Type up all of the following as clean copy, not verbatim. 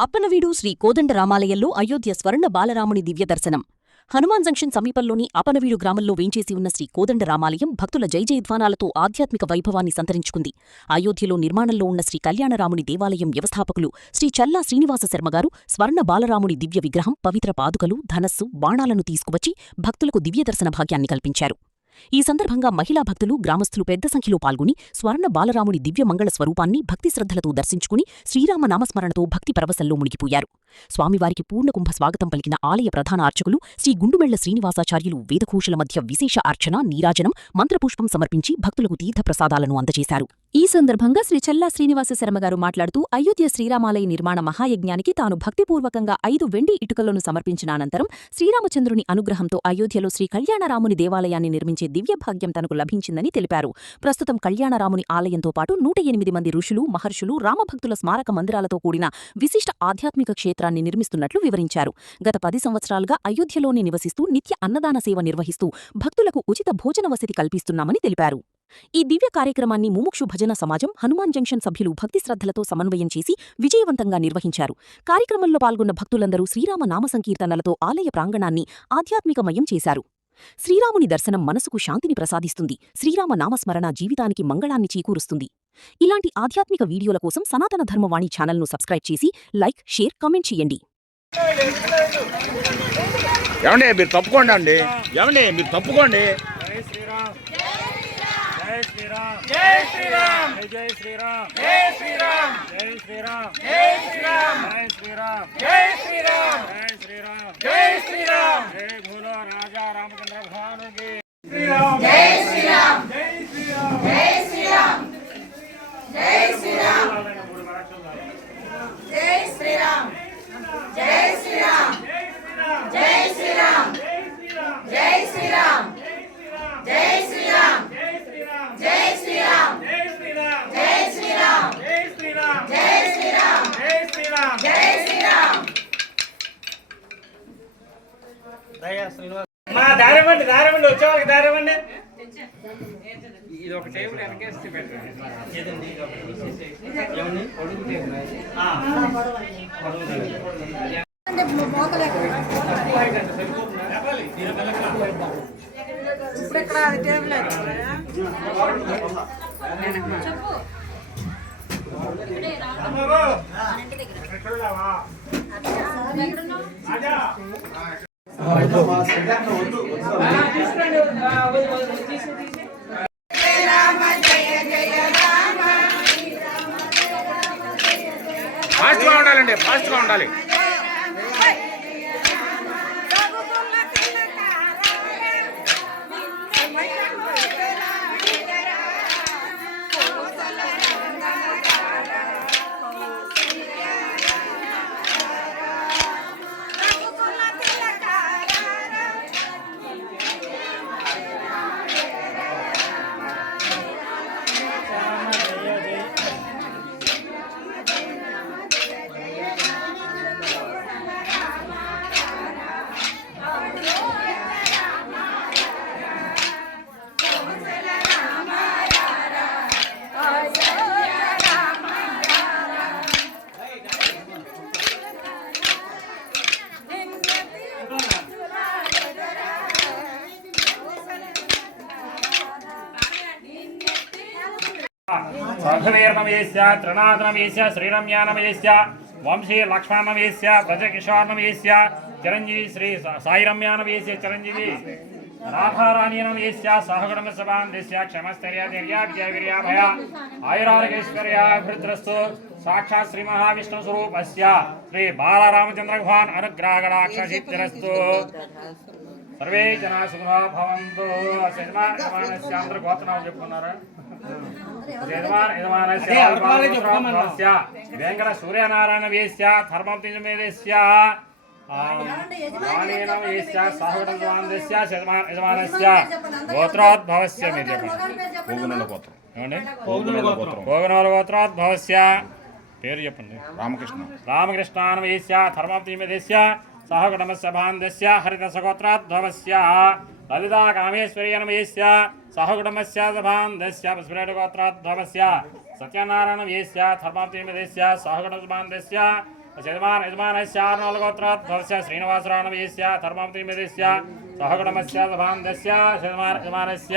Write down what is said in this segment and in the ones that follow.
అప్పనవీడు శ్రీ కోదండరామాలయంలో అయోధ్య స్వర్ణ బాలరాముని దివ్యదర్శనం. Hanuman junction సమీపంలోని అపనవీడు గ్రామంలో వేంచేసి ఉన్న శ్రీ కోదండరామాలయం భక్తుల జయజయధ్వానాలతో ఆధ్యాత్మిక వైభవాన్ని సంతరించుకుంది. అయోధ్యలో నిర్మాణంలో ఉన్న శ్రీ కళ్యాణరాముని దేవాలయం వ్యవస్థాపకులు శ్రీ చల్లా శ్రీనివాస శర్మగారు స్వర్ణ బాలరాముని దివ్య విగ్రహం, పవిత్ర పాదుకలు, ధనస్సు, బాణాలను తీసుకువచ్చి భక్తులకు దివ్యదర్శన భాగ్యాన్ని కల్పించారు. ఈ సందర్భంగా మహిళా భక్తులు, గ్రామస్థులు పెద్ద సంఖ్యలో పాల్గొని స్వర్ణ బాలరాముని దివ్య మంగళ స్వరూపాన్ని భక్తిశ్రద్ధలతో దర్శించుకుని శ్రీరామ నామస్మరణతో భక్తి పరవశంలో మునిగిపోయారు. స్వామివారికి పూర్ణకుంభ స్వాగతం పలికిన ఆలయ ప్రధాన అర్చకులు శ్రీ గుండుమెళ్ల శ్రీనివాసాచార్యులు వేదఘోషల మధ్య విశేష అర్చన, నీరాజనం, మంత్రపుష్పం సమర్పించి భక్తులకు తీర్థప్రసాదాలను అందజేశారు. ఈ సందర్భంగా శ్రీ చల్లా శ్రీనివాస శర్మగారు మాట్లాడుతూ అయోధ్య శ్రీరామాలయ నిర్మాణ మహాయజ్ఞానికి తాను భక్తిపూర్వకంగా 5 వెండి ఇటుకలను సమర్పించిన అనంతరం శ్రీరామచంద్రుని అనుగ్రహంతో అయోధ్యలో శ్రీ కళ్యాణరాముని దేవాలయాన్ని నిర్మించే దివ్యభాగ్యం తనకు లభించిందని తెలిపారు. ప్రస్తుతం కళ్యాణరాముని ఆలయంతో పాటు 108 మంది ఋషులు, మహర్షులు, రామభక్తుల స్మారక మందిరాలతో కూడిన విశిష్ట ఆధ్యాత్మిక క్షేత్రాన్ని నిర్మిస్తున్నట్లు వివరించారు. గత 10 సంవత్సరాలుగా అయోధ్యలోనే నివసిస్తూ నిత్య అన్నదాన సేవ నిర్వహిస్తూ భక్తులకు ఉచిత భోజన వసతి కల్పిస్తున్నామని తెలిపారు. ఈ దివ్య కార్యక్రమాన్ని ముముక్షు భజన సమాజం, హనుమాన్ జంక్షన్ సభ్యులు భక్తిశ్రద్ధలతో సమన్వయం చేసి విజయవంతంగా నిర్వహించారు. కార్యక్రమంలో పాల్గొన్న భక్తులందరూ శ్రీరామ నామ సంకీర్తనలతో ఆలయ ప్రాంగణాన్ని ఆధ్యాత్మికమయం చేశారు. శ్రీరాముని దర్శనం మనసుకు శాంతిని ప్రసాదిస్తుంది. శ్రీరామ నామస్మరణ జీవితానికి మంగళాన్ని చేకూరుస్తుంది. ఇలాంటి ఆధ్యాత్మిక వీడియోల కోసం సనాతన ధర్మవాణి ఛానల్ను సబ్స్క్రైబ్ చేసి లైక్, షేర్, కామెంట్ చేయండి. మీరు తప్పుకోండి. जय श्री राम, जय श्री राम, जय श्री राम, जय श्री राम, जय श्री राम, जय श्री राम, जय श्री राम, जय श्री राम, जय श्री राम, जय श्री राम, जय बोलो राजा रामचंद्र भगवान की श्री राम, जय श्री राम, जय श्री राम, जय श्री राम, जय श्री राम, जय श्री राम, जय श्री राम, जय श्री राम, जय श्री राम, जय श्री राम, जय श्री राम, जय श्री राम, जय श्री राम, जय श्री राम, जय श्री राम, जय श्री राम, जय श्री राम. దయా శ్రీనివాస్ మా దారమండి వచ్చే వాళ్ళకి దారమండి. ఇది ఒక టేబుల్ వెనకేసి పెట్టండి. ఏదండి ఏమని పొడుగుతే ఇప్పుడు ఇక్కడ అది టేబుల్ ఫాస్ట్గా ఉండాలండి, ఫాస్ట్గా ఉండాలి. సాధువీర్ణమయేస్య త్రినాథనమయేస్య శ్రీరమ్యానమయేస్య వంశీ లక్ష్మణమయేస్య ప్రజకిషోర్నమయేస్య చిరంజీవి శ్రీ సాయిరమ్యానమయేస్య చిరంజీవి రాధారాణీనమయేస్య సహగుణమసభాందేస్య క్షమస్థైర్యధైర్యాభయ ఆయురారోగ్యైశ్వర్యాభివృద్ధిరస్తు. సాక్షాత్ శ్రీ మహావిష్ణు స్వరూపస్య శ్రీ బాలరామచంద్ర భగవాన్ అనుగ్రహగణాక్షసిద్ధిరస్తు. సర్వే జనా సుఖినో భవంతు. యజమానస్య అందరూ గోత్రం చెప్పుకున్నారా? వెంకట సూర్యనారాయణ వేశ్య ధర్మేశ్య యజమానస్య గోత్రోద్భవస్య పోగునల గోత్రోద్భవస్య పేరు చెప్పండి. రామకృష్ణానవేశ్య ధర్మేశ్య సహకుటుంబస్య భాందస్య హరిదసగోత్రోద్భవస్య లలితా కామేశ్వర్యనమయేస్య సహకుటుంబస్య భాందస్య పశురేణుగోత్రోద్భవస్య సత్యనారాయణమయేస్య ధర్మాప్తిమదేస్య సహకుటుంబస్య यजमानस्य आर्नोलगोत्रोद्भवस्य श्रीनिवासराणवीस्य धर्ममतिमिदिस्य सहगुणमस्य सभान्दस्य यजमानस्य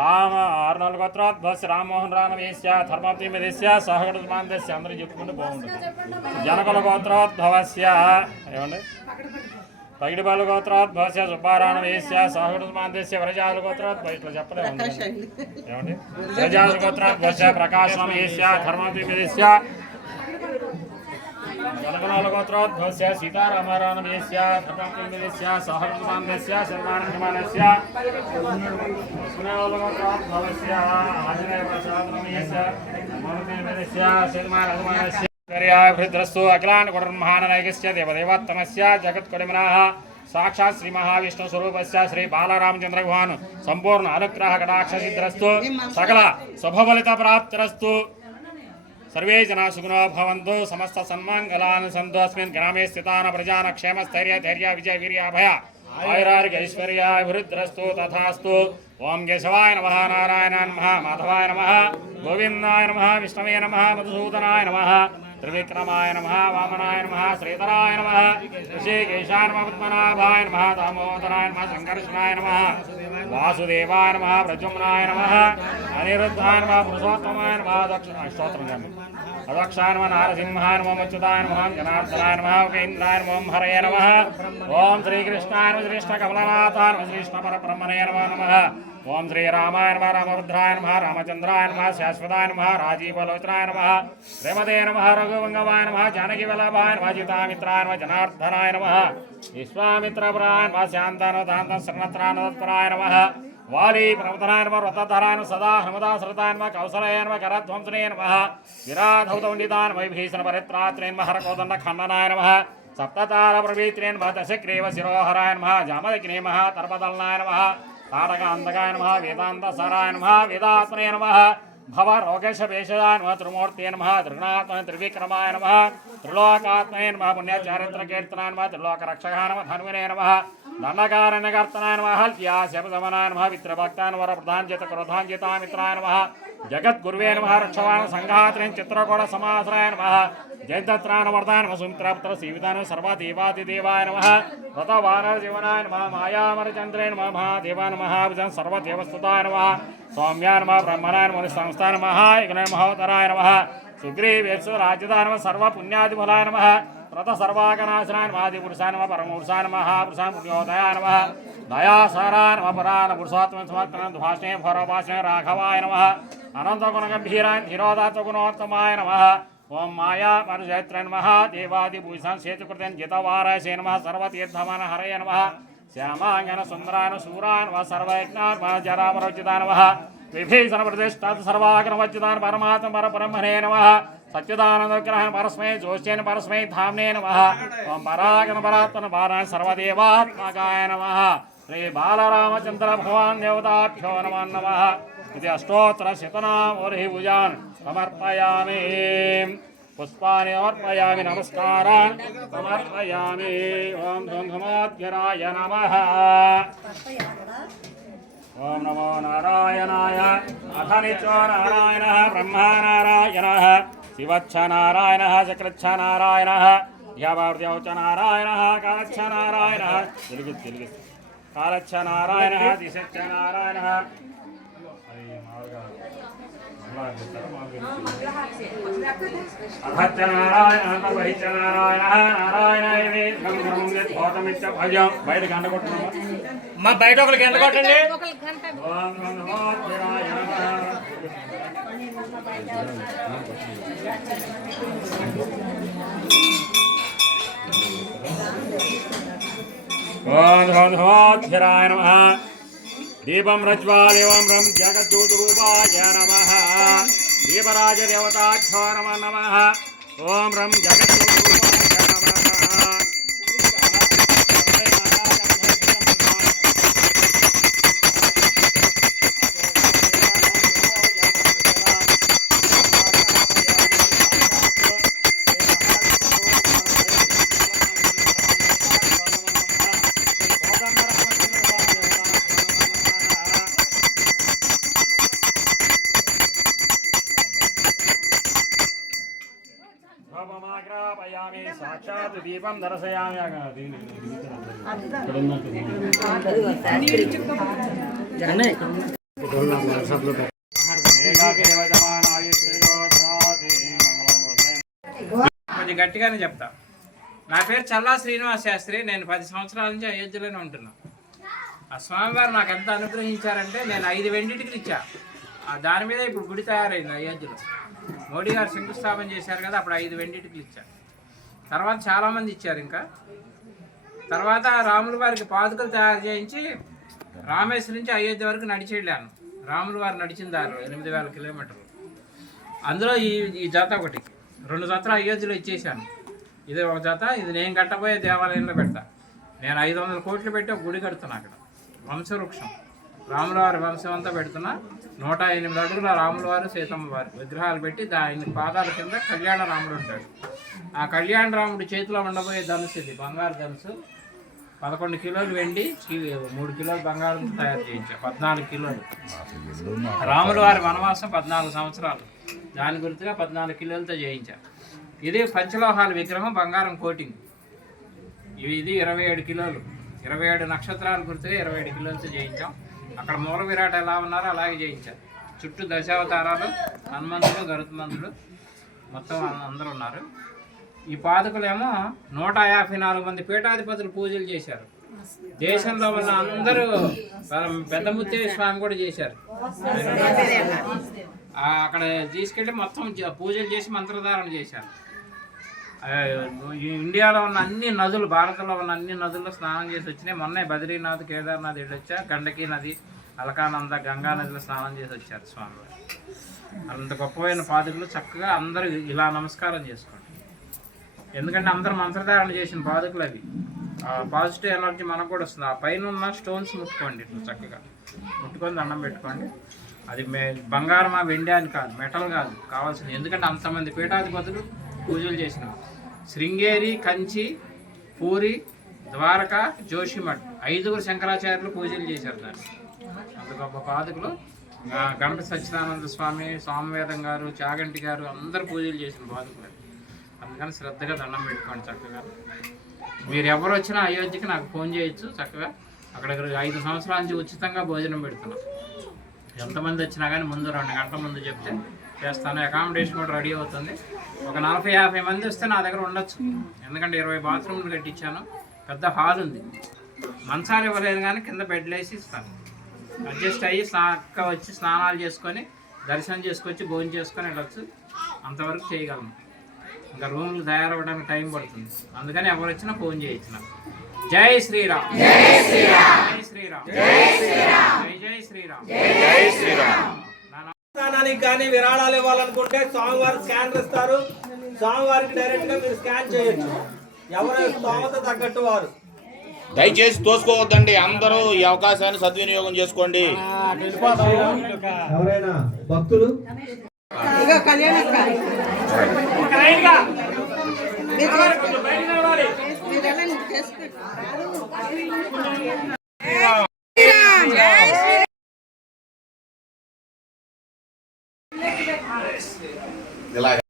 राम आर्नोलगोत्रोद्भवस्य राममोहन राणवीस्य धर्ममतिमिदिस्य सहगुणसमान्दस्य అందరూ చెప్పుకుంటూ బాగుంటుంది జనకులగోత్రోద్భవस्य ఏమండి పగిడిబాలగోత్రోద్భవस्य సుబ్బారాణవేశ్య సహగుణసమాంతస్య వరజాలగోత్రోద్భవ ఇట్లా చెప్పలేము ఏమండి వరజాలగోత్రోద్భవस्य ప్రకాశనమేశ్య ధర్మమతిమిదిस्य जनगुणालगोत्रोद्भवस्य सीतारामाराणवेश्य धर्ममतिमिदिस्य सहगुणसमान्दस्य शर्माणस्य गुणालगोत्रोद्भवस्य आञ्जनेयप्रसादनमेश्य धर्ममतिमिदिस्य शर्माणस्य हृद्रस्तु अखिलाण्डगुणर्महाननायकस्य देवदेवोत्तमस्य जगत्कुटुम्बिनः साक्षात् श्री महाविष्णुस्वरूपस्य श्री बालरामचंद्र भगवान् संपूर्ण अनुग्रह कटाक्ष सिद्धिरस्तु सकल शुभफलितप्राप्तिरस्तु सर्वे जना सुखिनो भवन्तु समस्त सन्मङ्गलानि सन्तु अस्मिन् ग्रामे स्थितान् प्रजान् क्षेमस्थैर्य धैर्य विजय वीर्याभय आयुरारोग्य ऐश्वर्याभिवृद्धिरस्तु तथास्तु ओं केशवाय नमः नारायणाय नमः माधवाय नमः गोविन्दाय नमः विष्णवे नमः मधुसूदनाय नमः त्रिविक्रमाय नमः वामनाय नमः श्रीधराय नमः ऋषिकेशाय नमः पद्मनाभाय नमः दामोदराय नमः संकर्षणाय नमः वासुदेवाय नमः प्रद्युम्नाय नमः अनिरुद्धाय नमः पुरुषोत्तमाय नमः अदक्षाय नमः नारसिंहाय नमः अच्युताय नमः जनार्दनाय नमः उपेन्द्राय नमः हरये नमः ओं श्रीकृष्णाय नमः श्रीकृष्णकमलनाथाय नमः श्रीकृष्णपरब्रह्मणे नमः ओं श्रीरामाय नमः रामभद्राय नमः रामचंद्राय नमः शाश्वताय नमः राजीवलोचनाय नमः प्रेमदे नमः रघुवंगवाय नमः जानकीवल्लभाय नमः जितामित्राय नमः जनार्दनाय नमः विश्वामित्रपराय नमः शान्तानुदान्तशरणत्रानुतत्पराय नमः वाली प्रमथनाय नमः व्रतधराय नमः सदा हनुमदा श्रताय नमः कौसलाय नमः करध्वंसने नमः विराधौतौण्डिताय नमः विभीषणपरित्रात्रे नमः हरकोदण्डखण्डनाय नमः सप्ततारप्रवीत्रे नमः दशग्रीव शिरोहराय नमः जामदग्ने नमः तर्पदलनाय नमः ताटकान्तकाय नमः वेदान्तसाराय नमः वेदात्मने नमः भवरोगेशवेशाय नमः त्रिमूर्ते नमः त्रिगुणात्मने त्रिविक्रमाय नमः त्रिलोकात्मने नमः पुण्यचारित्रकीर्तनाय नमः त्रिलोकरक्षकाय नमः धन्वने नमः दण्डकारण्यकर्तनाय नमः हल्यास्यपदमनाय नमः मित्रभक्ताय नमः वरप्रधानजितक्रोधान्जितामित्राय नमः जगद्गुरुवे नमः रक्षवान् संघात्रेण चित्रकूटसमाश्रयाय नमः जयदत्राणवर्धाय नमः सुमित्रापुत्र सीविताय नमः सर्वदेवादिदेवाय नमः व्रतवानरजीवनाय नमः मायामरचन्द्रे नमः महादेवाय नमः सर्वदेवस्तुताय नमः सौम्याय नमः ब्रह्मणाय नमः संस्थाय नमः यज्ञाय महोदराय नमः सुग्रीवेश्वराज्यदाय नमः सर्वपुण्यादिफलाय नमः व्रत सर्वागनाशनाय नमः आदिपुरुषाय नमः परमपुरुषाय नमः पुरुषाय पुण्योदयाय नमः दयासाराय नमः परान पुरुषोत्तम समर्पण भाषणे भौरभाषणे राघवाय नमः अनन्तगुणगम्भीराय धीरोदात्तगुणोत्तमाय नमः ओं माया मनुजैत्र नमः देवादिभूषान् सेतुकृतेन जितवाराय नमः सर्वतीर्थमान हरये नमः श्यामांगन सुंदराय शूराय नमः सर्वयज्ञाय नमः जरामरोचिताय नमः विभीषणप्रतिष्ठात् सर्वागणवच्युताय परमात्म परब्रह्मणे नमः सच्चिदानन्दविग्रहाय परस्मै जोष्येन परस्मै धाम्ने नमः ओं परागण परात्मन पारायण सर्वदेवात्मकाय नमः श्री बालरामचंद्र भगवान् देवताभ्यो नमः नमः इति अष्टोत्तरशतनामोर्हि पूजान् समर्पयामि पुष्पाणि अर्पयामि नमस्कारान् समर्पयामि ओं धूमधूमोद्गिराय नमः ओं नमो नारायणाय अथ नित्यो नारायणः ब्रह्मा नारायणः शिवच्छ नारायणः चक्रच्छ नारायणः ध्यावार्द्यौ च नारायणः कालच्छ नारायणः कालच्छ नारायणः दिशच्छ नारायणः अथच्च नारायणः बहिश्च नारायणः नारायणाय भौतमिच्च भजं बयట గంట కొట్టండి మా బయట ఒకరు గంట కొట్టండి ఓం నమో నారాయణ ओम धर्मोऽध्याय नमः दीपं रज्ज्वालेवं रं जगज्योतिरूपाय नमः दीपराज देवताभ्यो नमः ओम रं जगज्योतिरूपाय नमः సాక్షాత్ దీపం దర్శయామి. కొంచెం గట్టిగానే చెప్తా. నా పేరు చల్లా శ్రీనివాస్ శాస్త్రి. నేను 10 సంవత్సరాల నుంచి అయోధ్యలోనే ఉంటున్నా. ఆ స్వామివారు నాకు ఎంత అనుగ్రహించారంటే నేను 5 వెండి టికెట్లు ఇచ్చా. దాని మీద ఇప్పుడు గుడి తయారైంది అయోధ్యలో. మోడీ గారు శంకుస్థాపన చేశారు కదా, అప్పుడు 5 వెండి టికెట్లు ఇచ్చారు. తర్వాత చాలామంది ఇచ్చారు. ఇంకా తర్వాత రాముల వారికి పాదుకలు తయారు చేయించి రామేశ్వరం నుంచి అయోధ్య వరకు నడిచి వెళ్ళాను. రాముల వారు నడిచిన దారిలో 8000 కిలోమీటర్లు. అందులో ఈ జత ఒకటి, 2 జతలు అయోధ్యలో ఇచ్చేసాను. ఇది ఒక జత, ఇది నేను కట్టబోయే దేవాలయంలో పెడతా. నేను 500 కోట్లు పెట్టి ఒక గుడి కడుతున్నా అక్కడ. వంశవృక్షం రాముల వారి వంశం అంతా పెడుతున్నా. 108 అడుగుల రాముల వారు సీతమ్మ వారు విగ్రహాలు పెట్టి దాని పాదాల కింద కళ్యాణ రాముడు ఉంటాడు. ఆ కళ్యాణ రాముడు చేతిలో ఉండబోయే ధనుసు ఇది, బంగారు ధనుసు. 11 కిలోలు వెండి, 3 కిలోలు బంగారం తయారు చేయించా. 14 కిలోలు. రాముల వారి వనవాసం 14 సంవత్సరాలు. దాని గుర్తుగా 14 కిలోలతో చేయించా. ఇది పంచలోహాల విగ్రహం, బంగారం కోటింగ్. ఇది 27 కిలోలు. 27 నక్షత్రాలు గుర్తుగా 27 కిలోలతో చేయించాం. అక్కడ మూల విరాట్ ఎలా ఉన్నారో అలాగే చేయించారు. చుట్టూ దశావతారాలు, హనుమంతుడు, గరుత్మంతుడు మొత్తం అందరూ ఉన్నారు. ఈ పాదుకలేమో 154 మంది పీఠాధిపతులు పూజలు చేశారు. దేశంలో ఉన్న అందరూ, పెద్ద ముత్తయ్య స్వామి కూడా చేశారు. అక్కడ తీసుకెళ్ళి మొత్తం పూజలు చేసి మంత్రధారణ చేశారు. ఇండియాలో ఉన్న అన్ని నదులు, భారతంలో ఉన్న అన్ని నదుల్లో స్నానం చేసి వచ్చినాయి. మొన్నే బద్రీనాథ్, కేదార్నాథ్ వెళ్ళొచ్చా. గండకీ నది, అలకానంద, గంగా నదిలో స్నానం చేసి వచ్చారు స్వామివారు. అంత గొప్పమైన పాదుకలు. చక్కగా అందరూ ఇలా నమస్కారం చేసుకోండి. ఎందుకంటే అందరూ మంత్రధారణ చేసిన పాదుకలు అవి. పాజిటివ్ ఎనర్జీ మనకు కూడా వస్తుంది. ఆ పైన ఉన్న స్టోన్స్ ముట్టుకోండి, ఇట్లా చక్కగా ముట్టుకొని దండం పెట్టుకోండి. అది బంగారమా వెండి అని కాదు, మెటల్ కాదు కావాల్సింది. ఎందుకంటే అంతమంది పీఠాధిపతులు పూజలు చేసినారు. శృంగేరి, కంచి, పూరి, ద్వారక, జోషిమఠ్ 5గురు శంకరాచార్యులు పూజలు చేశారు దాన్ని. అంత గొప్ప పాదుకలు. గణపతి సచ్చిదానంద స్వామి, స్వామివేదం గారు, చాగంటి గారు అందరూ పూజలు చేసిన పాదుకలు. అందుకని శ్రద్ధగా దండం పెట్టుకోండి చక్కగా. మీరు ఎవరు వచ్చినా అయోధ్యకి నాకు ఫోన్ చేయొచ్చు. చక్కగా అక్కడ 5 సంవత్సరాల నుంచి ఉచితంగా భోజనం పెడుతున్నాం. ఎంతమంది వచ్చినా కానీ ముందు 2 గంటల ముందు చెప్తే చేస్తాను. అకామిడేషన్ కూడా రెడీ అవుతుంది. ఒక 40-50 మంది వస్తే నా దగ్గర ఉండొచ్చు. ఎందుకంటే 20 బాత్రూమ్లు కట్టించాను. పెద్ద హాల్ ఉంది. మంచాలు ఇవ్వలేదు కానీ కింద బెడ్లు వేసి ఇస్తాను. అడ్జస్ట్ అయ్యి చక్కగా వచ్చి స్నానాలు చేసుకొని దర్శనం చేసుకొచ్చి భోజనం చేసుకొని వెళ్ళొచ్చు. అంతవరకు చేయగలను. ఇంకా రూమ్లు తయారవ్వడానికి టైం పడుతుంది. అందుకని ఎవరు వచ్చినా ఫోన్ చేయొచ్చు నాకు. జై శ్రీరామ్, జై శ్రీరామ్, జై శ్రీరామ్, జై శ్రీరామ్, జై శ్రీరామ్, జై శ్రీరామ్. స్థానానికి కానీ విరాళాలు ఇవ్వాలనుకుంటే స్వామివారి స్కానర్ ఇస్తారు. స్వామివారికి డైరెక్ట్ గా మీరు స్కాన్ చేయొచ్చు. ఎవరు స్తోమత తగ్గట్టు వారు. దయచేసి తోసుకోవద్దండి. అందరూ ఈ అవకాశాన్ని సద్వినియోగం చేసుకోండి. ఎవరైనా భక్తులు ఇలాగ